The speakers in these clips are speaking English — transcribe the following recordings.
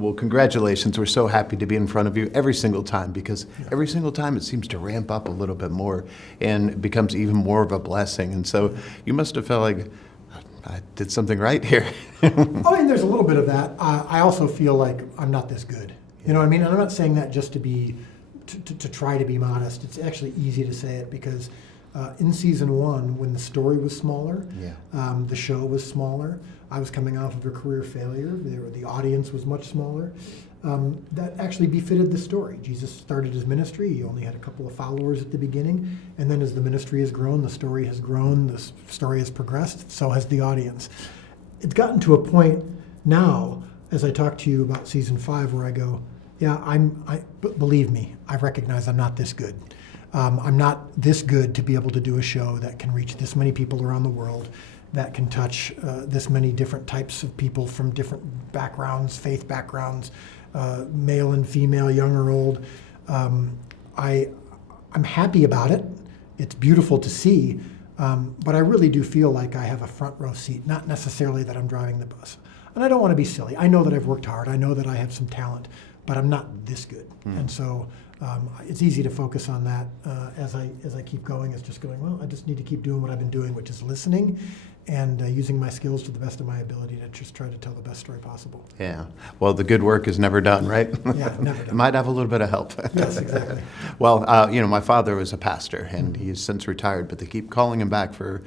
Well, congratulations. We're so happy to be in front of you every single time because every single time it seems to ramp up a little bit more and it becomes even more of a blessing. And so you must have felt like I did something right here. Oh, and there's a little bit of that. I also feel like I'm not this good. You know what I mean? And I'm not saying that just to try to be modest. It's actually easy to say it because in season one, when the story was smaller, the show was smaller, I was coming off of a career failure, the audience was much smaller, that actually befitted the story. Jesus started his ministry, he only had a couple of followers at the beginning, and then as the ministry has grown, the story has progressed, so has the audience. It's gotten to a point now, as I talk to you about season 5, where I go, believe me, I recognize I'm not this good. I'm not this good to be able to do a show that can reach this many people around the world, that can touch this many different types of people from different backgrounds, faith backgrounds, male and female, young or old. I'm happy about it. It's beautiful to see, but I really do feel like I have a front row seat, not necessarily that I'm driving the bus. And I don't want to be silly. I know that I've worked hard. I know that I have some talent, but I'm not this good. And so it's easy to focus on that as I keep going. It's just going, well, I just need to keep doing what I've been doing, which is listening and using my skills to the best of my ability to just try to tell the best story possible. Yeah. Well, the good work is never done, right? Yeah, never done. It might have a little bit of help. Yes, exactly. Well, my father was a pastor, and he's since retired, but they keep calling him back for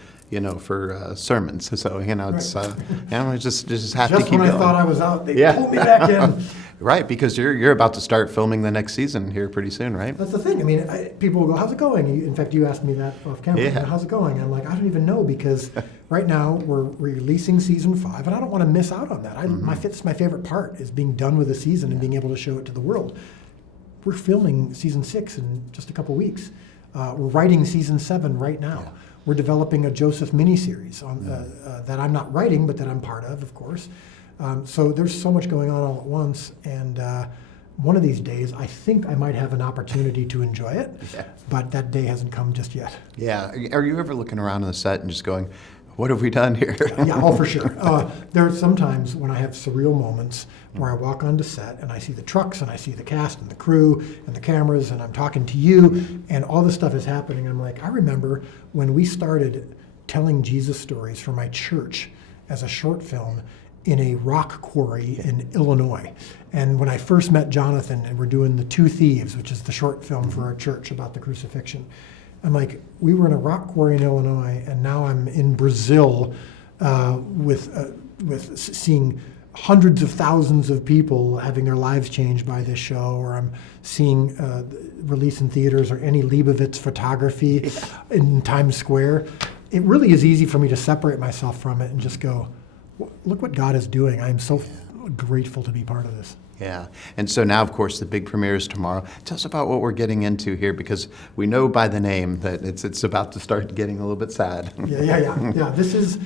sermons. So, it's, I just have to keep going. Just when I thought I was out, they pulled me back in. Right, because you're about to start filming the next season here pretty soon, right? That's the thing. I mean, people will go, how's it going? In fact, you asked me that off camera. Yeah. How's it going? And I'm like, I don't even know, because right now we're releasing season 5, and I don't want to miss out on that. It's my favorite part is being done with the season and being able to show it to the world. We're filming season 6 in just a couple weeks. We're writing season 7 right now. Yeah. We're developing a Joseph miniseries that I'm not writing, but that I'm part of course. So there's so much going on all at once, and one of these days I think I might have an opportunity to enjoy it, but that day hasn't come just yet. Yeah. Are you ever looking around on the set and just going, what have we done here? Yeah, for sure. There are some times when I have surreal moments where I walk onto set and I see the trucks and I see the cast and the crew and the cameras and I'm talking to you and all this stuff is happening. I'm like, I remember when we started telling Jesus stories for my church as a short film in a rock quarry in Illinois. And when I first met Jonathan and we're doing The Two Thieves, which is the short film for our church about the crucifixion, I'm like, we were in a rock quarry in Illinois, and now I'm in Brazil with seeing hundreds of thousands of people having their lives changed by this show, or I'm seeing release in theaters or any Leibovitz photography in Times Square. It really is easy for me to separate myself from it and just go, look what God is doing. I'm so grateful to be part of this. Yeah. And so now, of course, the big premiere is tomorrow. Tell us about what we're getting into here, because we know by the name that it's about to start getting a little bit sad. Yeah. This is,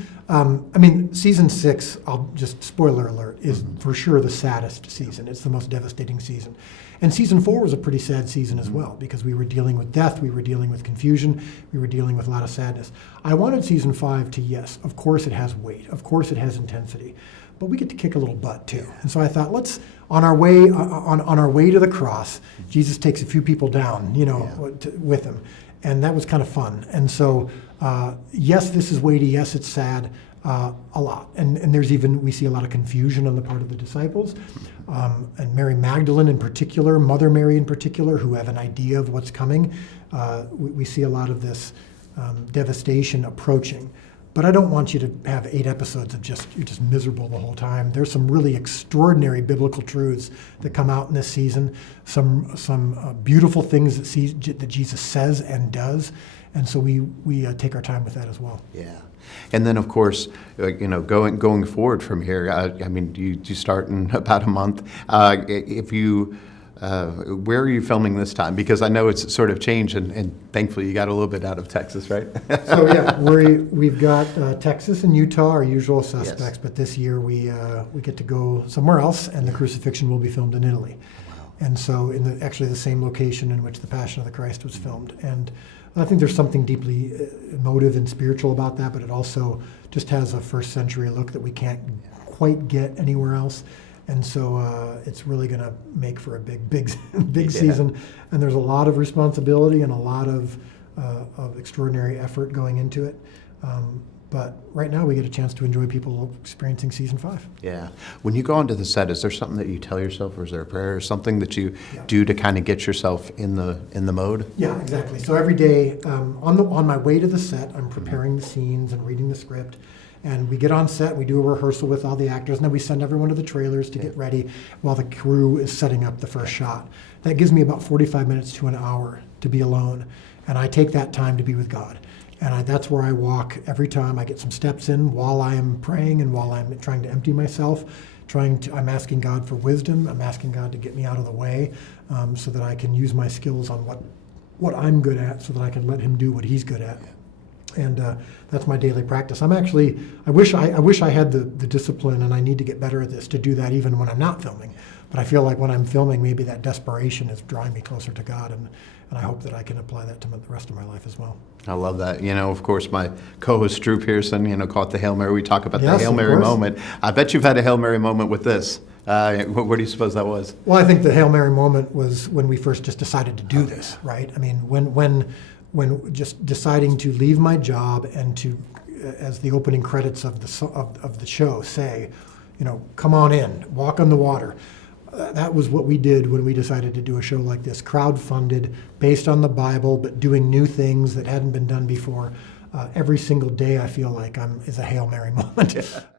season 6, I'll just, spoiler alert, is for sure the saddest season. It's the most devastating season. And season 4 was a pretty sad season as well, because we were dealing with death, we were dealing with confusion, we were dealing with a lot of sadness. I wanted season 5 to, yes, of course it has weight, of course it has intensity, but we get to kick a little butt too. And so I thought, let's, on our way to the cross, Jesus takes a few people down, with him. And that was kind of fun. And so, yes, this is weighty, yes, it's sad, a lot. And we see a lot of confusion on the part of the disciples. And Mary Magdalene in particular, Mother Mary in particular, who have an idea of what's coming. We see a lot of this devastation approaching. But I don't want you to have 8 episodes of you're just miserable the whole time. There's some really extraordinary biblical truths that come out in this season, some beautiful things that Jesus says and does, and so we take our time with that as well. Yeah. And then, of course, going forward from here, you start in about a month. Where are you filming this time? Because I know it's sort of changed, and thankfully you got a little bit out of Texas, right? So yeah, we've got Texas and Utah, our usual suspects, yes. But this year we get to go somewhere else, and the crucifixion will be filmed in Italy. Wow. And so in actually the same location in which the Passion of the Christ was filmed. And I think there's something deeply emotive and spiritual about that, but it also just has a first century look that we can't quite get anywhere else. And so it's really going to make for a big Yeah. season. And there's a lot of responsibility and a lot of extraordinary effort going into it. But right now we get a chance to enjoy people experiencing season 5. Yeah. When you go onto the set, is there something that you tell yourself, or is there a prayer or something that you Yeah. do to kind of get yourself in the mode? Yeah, exactly. So every day on my way to the set, I'm preparing the scenes and reading the script. And we get on set, we do a rehearsal with all the actors, and then we send everyone to the trailers to get ready while the crew is setting up the first shot. That gives me about 45 minutes to an hour to be alone. And I take that time to be with God. And that's where I walk every time. I get some steps in while I am praying and while I'm trying to empty myself. I'm asking God for wisdom. I'm asking God to get me out of the way so that I can use my skills on what I'm good at, so that I can let Him do what He's good at. And that's my daily practice. I wish I had the discipline, and I need to get better at this, to do that even when I'm not filming. But I feel like when I'm filming, maybe that desperation is drawing me closer to God, and I hope that I can apply that to the rest of my life as well. I love that. Of course, my co-host Drew Pearson, call it the Hail Mary. We talk about the Yes, Hail of Mary course. moment. I bet you've had a Hail Mary moment with this. What do you suppose that was? Well, I think the Hail Mary moment was when we first just decided to do this, right? I mean, when just deciding to leave my job and to, as the opening credits of the show say, come on in, walk on the water. That was what we did when we decided to do a show like this, crowdfunded, based on the Bible, but doing new things that hadn't been done before. Every single day I feel like is a Hail Mary moment.